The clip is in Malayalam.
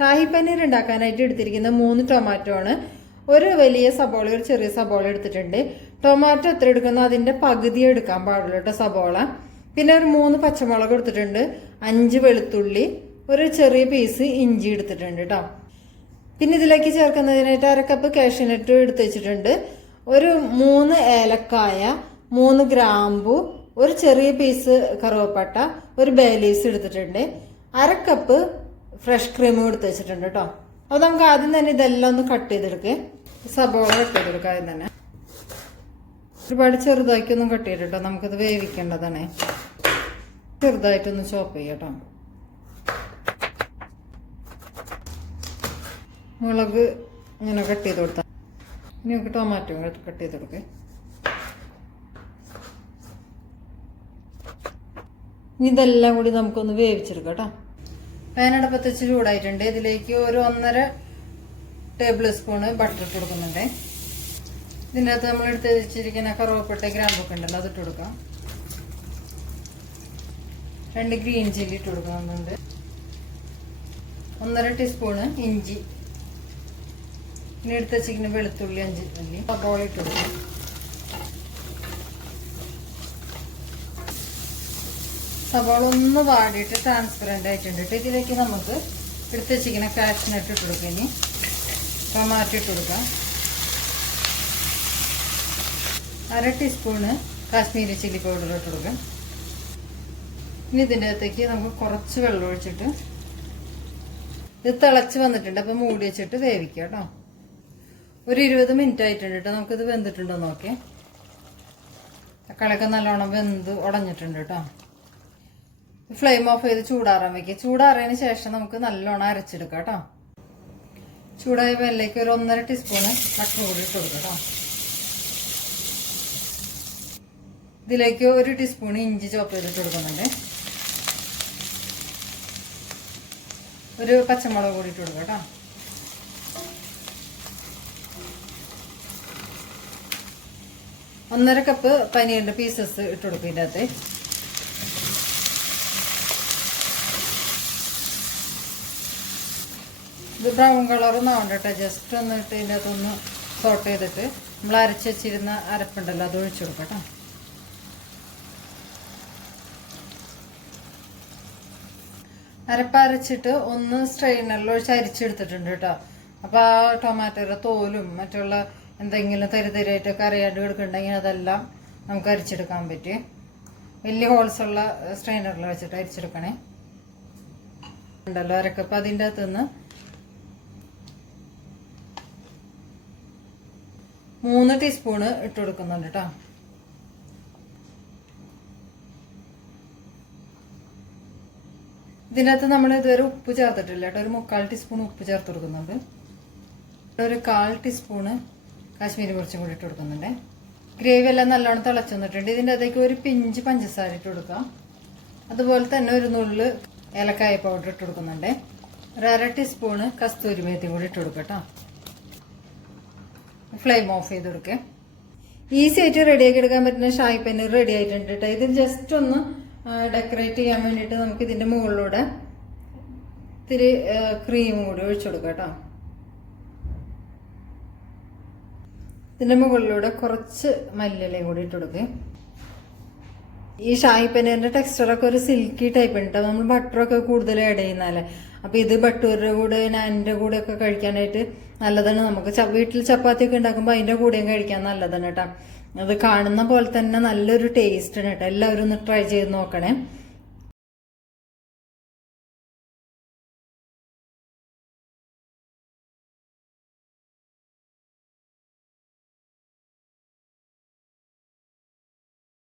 ഷാഹി പനീർ ഉണ്ടാക്കാനായിട്ട് എടുത്തിരിക്കുന്ന 3 ടൊമാറ്റോ ആണ്. ഒരു വലിയ സബോള, ഒരു ചെറിയ സബോള എടുത്തിട്ടുണ്ട്. ടൊമാറ്റോ എത്ര എടുക്കുന്നോ അതിൻ്റെ പകുതി എടുക്കാൻ പാടുള്ളൂ കേട്ടോ സബോള. പിന്നെ ഒരു 3 പച്ചമുളക് എടുത്തിട്ടുണ്ട്, 5 വെളുത്തുള്ളി, ഒരു ചെറിയ പീസ് ഇഞ്ചി എടുത്തിട്ടുണ്ട് കേട്ടോ. പിന്നെ ഇതിലേക്ക് ചേർക്കുന്നതിനായിട്ട് 1/2 കപ്പ് കാഷ്യൂനട്ട് എടുത്ത് വെച്ചിട്ടുണ്ട്. ഒരു 3 ഏലക്കായ, 3 ഗ്രാമ്പു, ഒരു ചെറിയ പീസ് കറുവപ്പട്ട, ഒരു ബേ ലീവ്സ് എടുത്തിട്ടുണ്ട്. 1/2 കപ്പ് ഫ്രഷ് ക്രീമും എടുത്ത് വെച്ചിട്ടുണ്ട് കേട്ടോ. അപ്പോൾ നമുക്ക് ആദ്യം തന്നെ ഇതെല്ലാം ഒന്ന് കട്ട് ചെയ്തെടുക്കുക. സബോള കട്ട് ചെയ്തെടുക്കുക ആദ്യം തന്നെ. ഒരുപാട് ചെറുതാക്കിയൊന്നും കട്ട് ചെയ്തിട്ടോ, നമുക്കത് വേവിക്കേണ്ടതാണ്. ചെറുതായിട്ടൊന്ന് ചോപ്പ് ചെയ്യാം കേട്ടോ. മുളക് ഇങ്ങനെ കട്ട് ചെയ്ത് കൊടുത്താൽ ഇനി നമുക്ക് ടൊമാറ്റോ കട്ട് ചെയ്ത് കൊടുക്കുക. ഇതെല്ലാം കൂടി നമുക്കൊന്ന് വേവിച്ചെടുക്കാം കേട്ടോ. പാൻ അടുപ്പത്ത് വെച്ച് ചൂടായിട്ടുണ്ട്. ഇതിലേക്ക് ഒരു 1.5 ടേബിൾ സ്പൂണ് ബട്ടർ ഇട്ട് കൊടുക്കുന്നുണ്ട്. ഇതിൻ്റെ അകത്ത് നമ്മൾ എടുത്ത് വെച്ചിരിക്കുന്ന കറുവപ്പട്ട ഗ്രാമ്പൊക്കെ ഉണ്ടല്ലോ അതിട്ട് കൊടുക്കാം. 2 ഗ്രീൻ ചില്ലി ഇട്ട് കൊടുക്കുന്നുണ്ട്. 1.5 ടീസ്പൂണ് ഇഞ്ചി, ഇനി എടുത്ത് വെച്ചിരിക്കുന്ന വെളുത്തുള്ളി 5 അല്ലി, സബോള ഇട്ട് കൊടുക്കാം. സബോള ഒന്ന് വാടിയിട്ട് ട്രാൻസ്പെറൻ്റ് ആയിട്ടുണ്ട്. ഇതിലേക്ക് നമുക്ക് എടുത്ത് വെച്ചിരിക്കുന്ന കാഷ്യൂനട്ട് ഇട്ട് കൊടുക്കാം. ഇനി ടൊമാറ്റോ ഇട്ട് കൊടുക്കാം. 1/2 ടീസ്പൂണ് കാശ്മീരി ചില്ലി പൗഡർ ഇട്ട് കൊടുക്കാം. ഇനി ഇതിൻ്റെ അകത്തേക്ക് നമുക്ക് കുറച്ച് വെള്ളം ഒഴിച്ചിട്ട് ഇത് തിളച്ച് വന്നിട്ടുണ്ട്. അപ്പം മൂടി വെച്ചിട്ട് വേവിക്കാം കേട്ടോ. ഒരു 20 മിനിറ്റ് ആയിട്ടുണ്ട് കേട്ടോ. നമുക്കിത് വെന്തിട്ടുണ്ടോ നോക്കിയേ. തക്കാളിയൊക്കെ നല്ലോണം വെന്ത് ഉടഞ്ഞിട്ടുണ്ട് കേട്ടോ. ഫ്ലെയിം ഓഫ് ചെയ്ത് ചൂടാറാൻ വെക്കുക. ചൂടാറിയതിന് ശേഷം നമുക്ക് നല്ലോണം അരച്ചെടുക്കാം കേട്ടോ. ചൂടായ പാനിലേക്ക് ഒരു 1.5 ടീസ്പൂണ് ബട്ടർ കൂടി ഇട്ട് കൊടുക്കാം കേട്ടോ. ഇതിലേക്ക് 1 ടീസ്പൂൺ ഇഞ്ചി ചോപ്പ് ചെയ്തിട്ട് കൊടുക്കുന്നുണ്ട്. ഒരു പച്ചമുളക് കൂടി ഇട്ട് കൊടുക്കാം കേട്ടോ. ഒന്നര കപ്പ് പനീറിന്റെ പീസസ് ഇട്ട് കൊടുക്കും ഇതിൻ്റെ അകത്ത്. ഇത് ബ്രൗൺ കളറൊന്നും ആവണ്ട കേട്ടോ. ജസ്റ്റ് ഒന്ന് ഇട്ട് ഇതിൻ്റെ അകത്തൊന്ന് സോട്ട് ചെയ്തിട്ട് നമ്മൾ അരച്ച് വെച്ചിരുന്ന അരപ്പുണ്ടല്ലോ അത് ഒഴിച്ചു കൊടുക്കാം കേട്ടോ. അരപ്പ് അരച്ചിട്ട് ഒന്ന് സ്ട്രെയിനറിൽ ഒഴിച്ച് അരിച്ചെടുത്തിട്ടുണ്ട് കേട്ടോ. അപ്പോൾ ആ ടൊമാറ്റോയുടെ തോലും മറ്റുള്ള എന്തെങ്കിലും തരിതരിയായിട്ടൊക്കെ അറിയാണ്ട് കിടക്കുന്നുണ്ടെങ്കിൽ അതെല്ലാം നമുക്ക് അരിച്ചെടുക്കാൻ പറ്റും. വലിയ ഹോൾസുള്ള സ്ട്രെയിനറിൽ വെച്ചിട്ട് അരിച്ചെടുക്കണേ. ഉണ്ടല്ലോ അരക്കപ്പ്. അതിൻ്റെ അകത്തുനിന്ന് 3 ടീസ്പൂണ് ഇട്ട് കൊടുക്കുന്നുണ്ട് കേട്ടോ. ഇതിനകത്ത് നമ്മൾ ഇതുവരെ ഉപ്പ് ചേർത്തിട്ടില്ല കേട്ടോ. ഒരു 3/4 ടീസ്പൂൺ ഉപ്പ് ചേർത്ത് കൊടുക്കുന്നുണ്ട്. ഒരു 1/4 ടീസ്പൂണ് കാശ്മീരി മിർച്ചും കൂടി ഇട്ട് കൊടുക്കുന്നുണ്ട്. ഗ്രേവി എല്ലാം നല്ലോണം തിളച്ചു വന്നിട്ടുണ്ട്. ഇതിൻ്റെ അകത്തേക്ക് ഒരു പിഞ്ച് പഞ്ചസാര ഇട്ട് കൊടുക്കാം. അതുപോലെ തന്നെ ഒരു നുള്ള് ഏലക്കായ പൗഡർ ഇട്ട് കൊടുക്കുന്നുണ്ട്. ഒരു 1/2 ടീസ്പൂണ് കസ്തൂരി മേത്തി കൂടി ഇട്ട് കൊടുക്കാം കേട്ടോ. ഫ്ലെയിം ഓഫ് ചെയ്ത് കൊടുക്കുക. ഈസി ആയിട്ട് റെഡിയാക്കി എടുക്കാൻ പറ്റുന്ന ഷാഹി പനീർ റെഡി ആയിട്ടുണ്ട് കേട്ടോ. ഇത് ജസ്റ്റ് ഒന്ന് ഡെക്കറേറ്റ് ചെയ്യാൻ വേണ്ടിയിട്ട് നമുക്ക് ഇതിൻ്റെ മുകളിലൂടെ ഇത്തിരി ക്രീമും കൂടി ഒഴിച്ചു കൊടുക്കാം കേട്ടോ. ഇതിൻ്റെ മുകളിലൂടെ കുറച്ച് മല്ലിയിലയും കൂടി ഇട്ട് കൊടുക്കുക. ഈ ഷാഹി പനീറിൻ്റെ ടെക്സ്ചറൊക്കെ ഒരു സിൽക്കി ടൈപ്പ് ഉണ്ട്. നമ്മൾ ബട്ടറൊക്കെ കൂടുതൽ ആഡ് ചെയ്യുന്നതല്ലേ. അപ്പോൾ ഇത് ബട്ടൂരിൻ്റെ കൂടെ നാനിൻ്റെ കൂടെയൊക്കെ കഴിക്കാനായിട്ട് നല്ലതാണ്. നമുക്ക് വീട്ടിൽ ചപ്പാത്തിയൊക്കെ ഉണ്ടാക്കുമ്പോൾ അതിൻ്റെ കൂടെയും കഴിക്കാൻ നല്ലതാണ് കേട്ടോ. അത് കാണുന്ന പോലെ തന്നെ നല്ലൊരു ടേസ്റ്റാണ് കേട്ടോ. എല്ലാവരും ഒന്ന് ട്രൈ ചെയ്ത് നോക്കണേ.